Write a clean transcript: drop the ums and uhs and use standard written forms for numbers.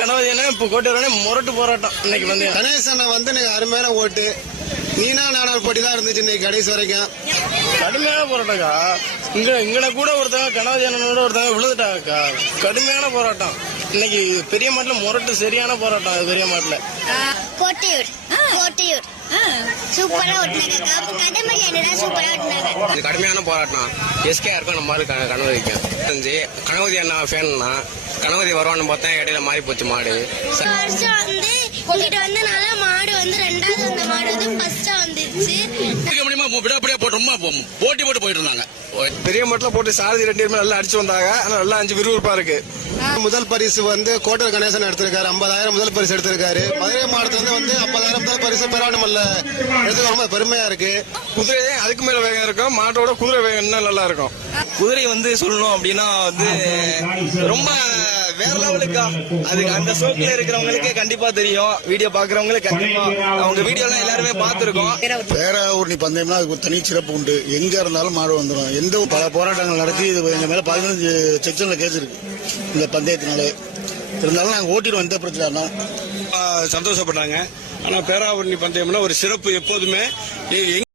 கணவதியான இப்ப கோட்டை முரட்டு போராட்டம் இன்னைக்கு வந்து கணேசனை வந்து அருமையான ஓட்டு நீனா நானால் போட்டி தான் இருந்துச்சு இன்னைக்கு கடைசி வரைக்கும். கடுமையான போராட்டம்க்கா. இங்கன கூட ஒருத்தவங்க கணவதியானோட ஒருத்தவங்க விழுந்துட்டாங்கக்கா. கடுமையான போராட்டம் இன்னைக்கு பெரிய மாட்டுல முரட்டு சரியான போராட்டம். அது பெரிய மாட்டுல சூப்பரா ஓட்டினாங்க. சூப்பரா ஓட்டினாங்க. இது கடுமையான போராட்டம். எஸ்கே இருக்கும் நம்ம கணவதிக்கும் கணவதி அண்ணா ஃபேன்னா கணவதி வருவான்னு பார்த்தா இடையில மாறி போச்சு மாடு. வருஷம் வந்து இங்கிட்ட வந்தனால மாடு வந்து ரெண்டாவது வந்த மாடு வந்து ஃபர்ஸ்டா வந்துருச்சு. விடாப்படியா போட்டு ரொம்ப போட்டி போட்டு போயிட்டு இருந்தாங்க. பெரிய மட்டும் போட்டு சாரதி 2 பேருமே நல்லா அடிச்சு வந்தாங்க. ஆனா நல்லா 5 விறுவிறுப்பா இருக்கு. முதல் பரிசு வந்து கோட்டர் கணேசன் எடுத்திருக்காரு. 50,000 முதல் பரிசு எடுத்திருக்காரு. மதுரை மாவட்டத்துல வந்து 50,000 முதல் பரிசு பெறாமல்ல எடுத்து ரொம்ப பெருமையா இருக்கு. குதிரை அதுக்கு மேல வேகம் இருக்கும். மாட்டோட குதிரை வேகம் இன்னும் நல்லா இருக்கும். குதிரை வந்து சொல்லணும் அப்படின்னா வந்து ரொம்ப வேற லெவலுக்கா. அதுக்கு அந்த சோக்குல இருக்கிறவங்களுக்கு கண்டிப்பா தெரியும். வீடியோ பாக்குறவங்களுக்கு கண்டிப்பா அவங்க வீடியோ எல்லாம் எல்லாருமே பாத்துருக்கோம். பேராவூர்ணி பந்தயம்னா அதுக்கு ஒரு தனி சிறப்பு உண்டு. எங்க இருந்தாலும் மாடு வந்துடும். எந்த பல போராட்டங்கள் நடத்தி இது எங்க மேல 15 செக்ஷன்ல கேஸ் இருக்கு இந்த பந்தயத்தினால. இருந்தாலும் நாங்க ஓட்டிடுவோம். எந்த பிரச்சனை சந்தோஷப்பட்டாங்க. ஆனா பேராவூர்ணி பந்தயம்னா ஒரு சிறப்பு எப்போதுமே